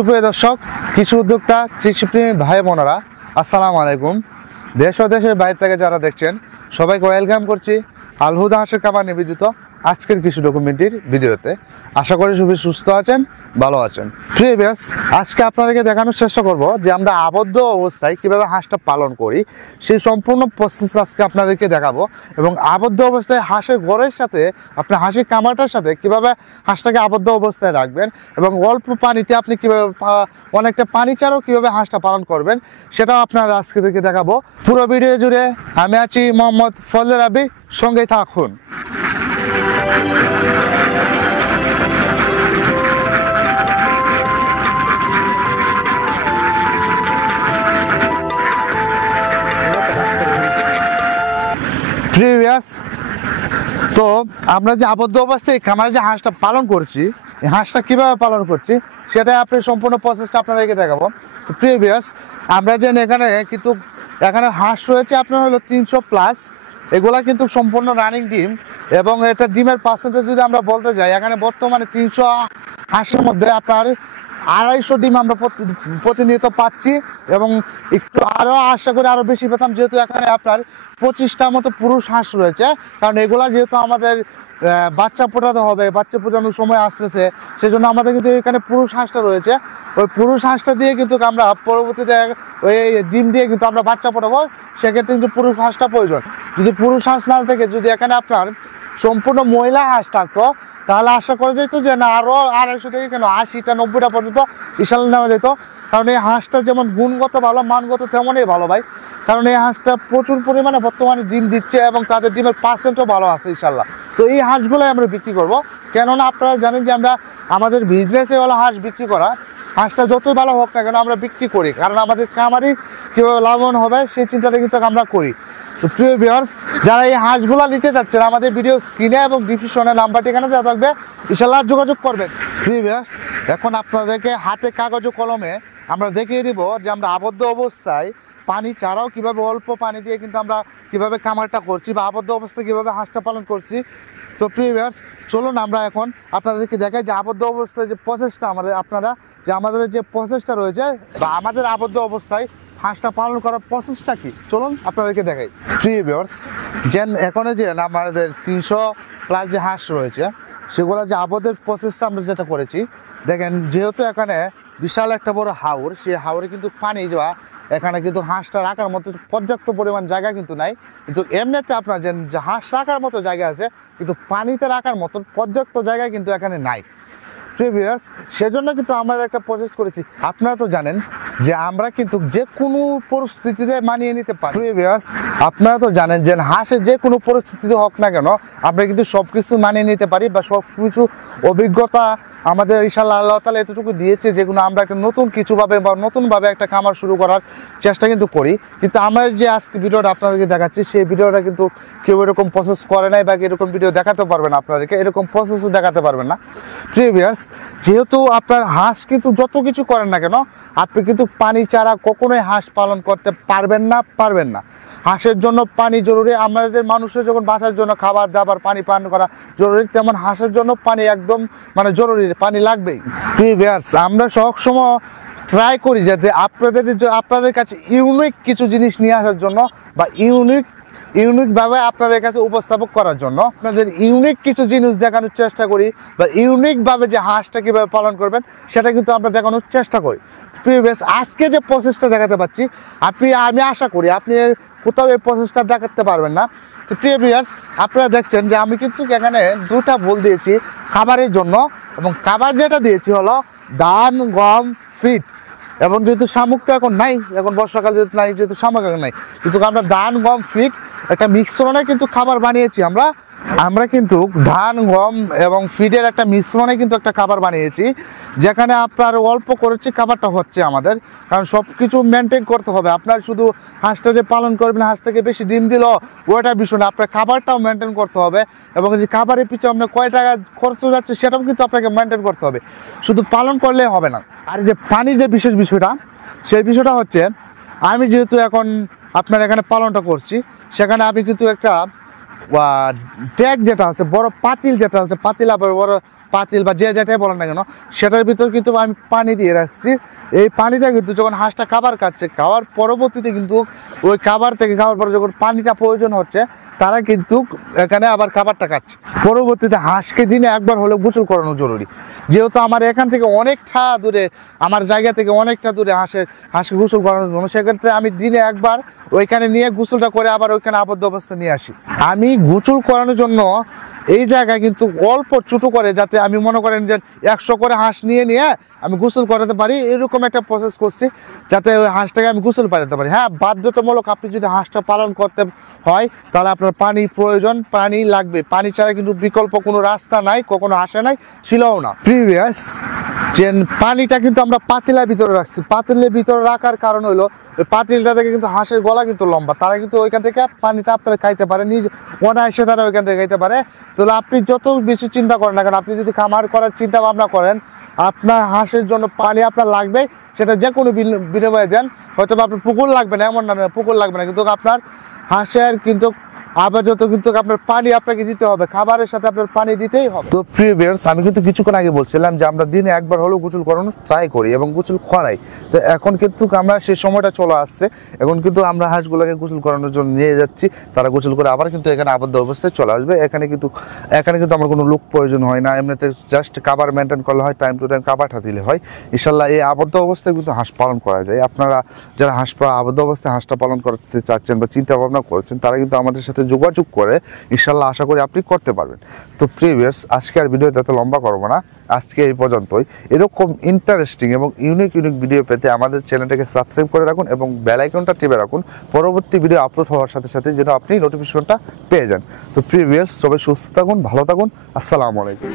সুপ্রিয় দর্শক, কৃষি উদ্যোক্তা, কৃষিপ্রেমী ভাই বোনেরা, আসসালামু আলাইকুম। দেশ ও দেশের বাইরে থেকে যারা দেখছেন সবাইকে ওয়েলকাম করছি আল হুদা হাঁসের খামার নিবেদিত আজকের কৃষি ডকুমেন্টারির ভিডিওতে। আশা করি সবাই সুস্থ আছেন, ভালো আছেন। প্রিভিয়াস আজকে আপনাদেরকে দেখানোর চেষ্টা করব যে আমরা আবদ্ধ অবস্থায় কিভাবে হাঁসটা পালন করি, সেই সম্পূর্ণ প্রসেস আজকে আপনাদেরকে দেখাবো। এবং আবদ্ধ অবস্থায় হাঁসের ঘরের সাথে আপনার হাঁসের কামারটার সাথে কিভাবে হাঁসটাকে আবদ্ধ অবস্থায় রাখবেন এবং অল্প পানিতে আপনি কিভাবে অনেকটা পানি ছাড়াও কিভাবে হাঁসটা পালন করবেন সেটাও আপনারা আজকে থেকে দেখাবো। পুরো ভিডিও জুড়ে আমি আছি মোহাম্মদ ফজলে রাব্বি, সঙ্গেই থাকুন। প্রিভিয়াস তো আমরা যে আবদ্ধ অবস্থায় খামারে যে হাঁসটা পালন করছি, এই হাঁসটা কীভাবে পালন করছি সেটা আপনি সম্পূর্ণ প্রসেসটা আপনাদেরকে দেখাবো। তো প্রিভিয়াস আমরা যে এখানে হাঁস রয়েছে আপনার হলো 300+। এগুলা কিন্তু সম্পূর্ণ রানিং ডিম এবং এটা ডিমের পার্সেন্টেজ যদি আমরা বলতে যাই, এখানে বর্তমানে 300 হাঁসের মধ্যে আপনার 250 ডিম আমরা প্রতিনিয়ত পাচ্ছি এবং একটু আরও আশা করি আরও বেশি পেতাম, যেহেতু এখানে আপনার 25টার মতো পুরুষ হাঁস রয়েছে। কারণ এগুলা যেহেতু আমাদের বাচ্চা ফোটাতে হবে, বাচ্চা ফোটানোর সময় আসতেছে, সেই জন্য আমাদের কিন্তু এখানে পুরুষ হাঁসটা রয়েছে। ওই পুরুষ হাঁসটা দিয়ে কিন্তু আমরা পরবর্তীতে ওই ডিম দিয়ে কিন্তু আমরা বাচ্চা ফোটাবো, সেক্ষেত্রে কিন্তু পুরুষ হাঁসটা প্রয়োজন। যদি পুরুষ হাঁস না থেকে যদি এখানে আপনার সম্পূর্ণ মহিলা হাঁস থাকতো, তাহলে আশা করা যেত যে না আরও 250 থেকে 80টা 90টা পর্যন্ত ইনশাল্লাহ নেওয়া যেত। কারণ এই হাঁসটা যেমন গুণগত ভালো, মানগত তেমনই ভালো ভাই। কারণ এই হাঁসটা প্রচুর পরিমাণে বর্তমানে ডিম দিচ্ছে এবং তাদের ডিমের পার্সেন্টও ভালো আছে ইনশাল্লাহ। তো এই হাঁসগুলোই আমরা বিক্রি করব, কেননা আপনারা জানেন যে আমাদের বিজনেসে হলো হাঁস বিক্রি করা। হাঁসটা যতই ভালো হোক না কেন আমরা বিক্রি করি, কারণ আমাদের খামারই কীভাবে লাভবান হবে সেই চিন্তাটা কিন্তু আমরা করি। তো প্রিয় ভিউয়ার্স, যারা এই হাঁসগুলো নিতে চাচ্ছেন আমাদের ভিডিও স্ক্রিনে এবং ডিসক্রিপশনে নাম্বারটি এখানে দেওয়া থাকবে, ইনশাল্লাহ যোগাযোগ করবেন। প্রিয় ভিউয়ার্স, এখন আপনাদেরকে হাতে কাগজ ও কলমে আমরা দেখিয়ে দিব যে আমরা আবদ্ধ অবস্থায় পানি ছাড়াও কিভাবে অল্প পানি দিয়ে কিন্তু আমরা কিভাবে কামারটা করছি বা আবদ্ধ অবস্থায় কিভাবে হাঁসটা পালন করছি। তো প্রিয় ভিউয়ার্স, চলুন আমরা এখন আপনাদেরকে দেখাই যে আবদ্ধ অবস্থায় যে প্রসেসটা আমাদের যে প্রসেসটা রয়েছে বা আমাদের আবদ্ধ অবস্থায় হাঁসটা পালন করার প্রসেসটা কি, চলুন আপনাদেরকে দেখাই। প্রিয় ভিউয়ার্স, এখন যে আমাদের 300+ যে হাঁস রয়েছে সেগুলো যে আবদ্ধের প্রসেসটা আমরা যেটা করেছি, দেখেন যেহেতু এখানে বিশাল একটা বড় হাওর, সেই হাওরে কিন্তু পানি যাওয়া, এখানে কিন্তু হাঁসটা রাখার মতো পর্যাপ্ত পরিমাণ জায়গা কিন্তু নাই। কিন্তু এমনিতে আপনার যে হাঁস রাখার মতো জায়গা আছে, কিন্তু পানিতে রাখার মতো পর্যাপ্ত জায়গা কিন্তু এখানে নাই। প্রিভিয়াস সেজন্য কিন্তু আমরা একটা প্রসেস করেছি। আপনারা তো জানেন যে আমরা কিন্তু যে কোনো পরিস্থিতিতে মানিয়ে নিতে পারি। প্রিভিয়াস আপনারা তো জানেন যে হাঁসের যে কোনো পরিস্থিতিতে হোক না কেন আমরা কিন্তু সব কিছু মানিয়ে নিতে পারি বা সব কিছু অভিজ্ঞতা আমাদের ইনশাআল্লাহ আল্লাহ তাআলা এতটুকু দিয়েছে, যেগুলো আমরা একটা নতুনভাবে একটা খামার শুরু করার চেষ্টা কিন্তু করি। কিন্তু আমরা যে আজকে ভিডিওটা আপনাদেরকে দেখাচ্ছি, সেই ভিডিওটা কিন্তু কেউ এরকম প্রসেস করে নাই বা এরকম ভিডিও দেখাতে পারবে না, আপনাদেরকে এরকম প্রসেসও দেখাতে পারবেন না। প্রিভিয়াস যেহেতু আপনার হাঁস কিন্তু যত কিছু করেন না কেন আপনি কিন্তু পানি ছাড়া কখনোই হাঁস পালন করতে পারবেন না। হাঁসের জন্য পানি জরুরি। আমাদের মানুষের যখন বাঁচার জন্য খাবার দাবার পানি পান করা জরুরি, তেমন হাঁসের জন্য পানি একদম জরুরি, পানি লাগবেই। প্রিভিয়াস আমরা সবসময় ট্রাই করি যাতে আপনাদের কাছে ইউনিক কিছু জিনিস নিয়ে আসার জন্য বা ইউনিকভাবে আপনাদের কাছে উপস্থাপক করার জন্য আপনাদের ইউনিক কিছু জিনিস দেখানোর চেষ্টা করি বা ইউনিকভাবে যে হাঁসটা কীভাবে পালন করবেন সেটা কিন্তু আমরা দেখানোর চেষ্টা করি। প্রিভিয়াস আজকে যে প্রসেসটা দেখাতে পাচ্ছি আমি আশা করি আপনি কোথাও এই প্রসেসটা দেখাতে পারবেন না। তো প্রিভিয়াস আপনারা দেখছেন যে আমি কিন্তু এখানে 2টা বোল দিয়েছি খাবারের জন্য, এবং খাবার যেটা দিয়েছি হলো ধান, গম, ফিড। এবং যেহেতু শামুক তো এখন নাই, এখন বর্ষাকাল যেহেতু নাই, যেহেতু শামুক এখন নাই, কিন্তু আমরা ধান, গম, ফিড একটা মিশ্রণে কিন্তু খাবার বানিয়েছি। আমরা কিন্তু ধান, গম এবং ফিডের একটা মিশ্রণে কিন্তু একটা খাবার বানিয়েছি, যেখানে আপনার অল্প করেছি খাবারটা হচ্ছে আমাদের, কারণ সব কিছু মেনটেন করতে হবে। আপনার শুধু হাঁসটা যে পালন করবেন, হাঁস থেকে বেশি ডিম দিল ওইটা বিষয় না, আপনার খাবারটাও মেনটেন করতে হবে এবং যে খাবারের পিছনে আপনার কয় টাকা খরচ যাচ্ছে সেটাও কিন্তু আপনাকে মেনটেন করতে হবে, শুধু পালন করলে হবে না। আর যে পানি যে বিশেষ বিষয়টা, সেই বিষয়টা হচ্ছে আমি যেহেতু এখন আপনার এখানে পালনটা করছি, সেখানে আমি কিন্তু একটা ট্যাগ যেটা আছে, বড় পাতিল যেটা আছে, পাতিল আবার বড় পাতিল বা যে যেটাই বলেন না কেন, সেটার ভিতর কিন্তু আমি পানি দিয়ে রাখছি। এই পানিটা কিন্তু যখন হাঁসটা খাবার খাচ্ছে, খাওয়ার পরবর্তীতে কিন্তু ওই খাবার থেকে খাওয়ার পরে যখন পানিটা প্রয়োজন হচ্ছে, তারা কিন্তু এখানে আবার খাবারটা খাচ্ছে। পরবর্তীতে হাঁসকে দিনে একবার হলেও গোসল করানো জরুরি। যেহেতু আমার এখান থেকে অনেকটা দূরে, আমার জায়গা থেকে অনেকটা দূরে হাঁসকে গোসল করানোর জন্য, সেক্ষেত্রে আমি দিনে একবার ওইখানে নিয়ে গোসলটা করে আবার ওইখানে আবদ্ধ অবস্থা নিয়ে আসি। আমি গোসল করানোর জন্য এই জায়গায় কিন্তু অল্প ছোটো করে, যাতে আমি মনে করেন যে 100 করে হাঁস নিয়ে আমি গোসল করাতে পারি, এরকম একটা প্রসেস করছি, যাতে ওই হাঁসটাকে আমি গোসল করাতে পারি। হ্যাঁ, বাধ্যতামূলক আপনি যদি হাঁসটা পালন করতে হয়, তাহলে আপনার পানি প্রয়োজন, পানি লাগবে। পানি ছাড়া কিন্তু বিকল্প কোনো রাস্তা নাই, কখনো আসে নাই, ছিলও না। প্রিভিয়াস যে পানিটা কিন্তু আমরা পাতিলের ভিতরে রাখছি। পাতিলের ভিতরে রাখার কারণ হলো, ওই পাতিলটা থেকে কিন্তু হাঁসের গলা কিন্তু লম্বা, তারা কিন্তু ওইখান থেকে পানিটা আপনারা খাইতে পারে, নিজে অনায়াসে তারা ওইখান থেকে খাইতে পারে। তাহলে আপনি যত বেশি চিন্তা করেন না কেন, আপনি যদি খামার করার চিন্তা ভাবনা করেন, আপনার হাঁসের জন্য পানি আপনার লাগবে, সেটা যে কোনো বিনিময়ে দেন। হয়তো আপনার পুকুর লাগবে না, এমন না পুকুর লাগবে না, কিন্তু আপনার হাঁসের কিন্তু আপাতত কিন্তু আপনার পানি আপনাকে দিতে হবে, খাবারের সাথে আপনার পানি দিতেই হবে। তো প্রিয় ভিউয়ার্স, আমি কিন্তু কিছুক্ষণ আগে বলছিলাম যে আমরা দিনে একবার হলেও গোসল করানোর ট্রাই করি এবং গোসল করাই। তো এখন কিন্তু আমরা সেই সময়টা চলে আসছে, এখন কিন্তু আমরা হাঁসগুলোকে গোসল করানোর জন্য নিয়ে যাচ্ছি। তারা গোসল করে আবার কিন্তু এখানে আবদ্ধ অবস্থায় চলে আসবে। এখানে কিন্তু আমার কোনো লোক প্রয়োজন হয় না, এমনিতে জাস্ট খাবার মেনটেন করলে হয়, টাইম টু টাইম খাবারটা দিলে হয়। ইনশাল্লাহ এই আবদ্ধ অবস্থায় কিন্তু হাঁস পালন করা যায়। আপনারা যারা আবদ্ধ অবস্থায় হাঁসটা পালন করতে চাচ্ছেন বা চিন্তা ভাবনা করছেন, তারা কিন্তু আমাদের সাথে যোগাযোগ করে ইনশাল্লাহ আশা করি আপনি করতে পারবেন। তো প্রিভিয়াস আজকে আর ভিডিওটা এত লম্বা করবো না, আজকে এই পর্যন্তই। এরকম ইন্টারেস্টিং এবং ইউনিক ভিডিও পেতে আমাদের চ্যানেলটাকে সাবস্ক্রাইব করে রাখুন এবং বেল আইকনটা টিপে রাখুন, পরবর্তী ভিডিও আপলোড হওয়ার সাথে সাথে যেন আপনি নোটিফিকেশনটা পেয়ে যান। তো প্রিভিয়াস সবাই সুস্থ থাকুন, ভালো থাকুন, আসসালামু আলাইকুম।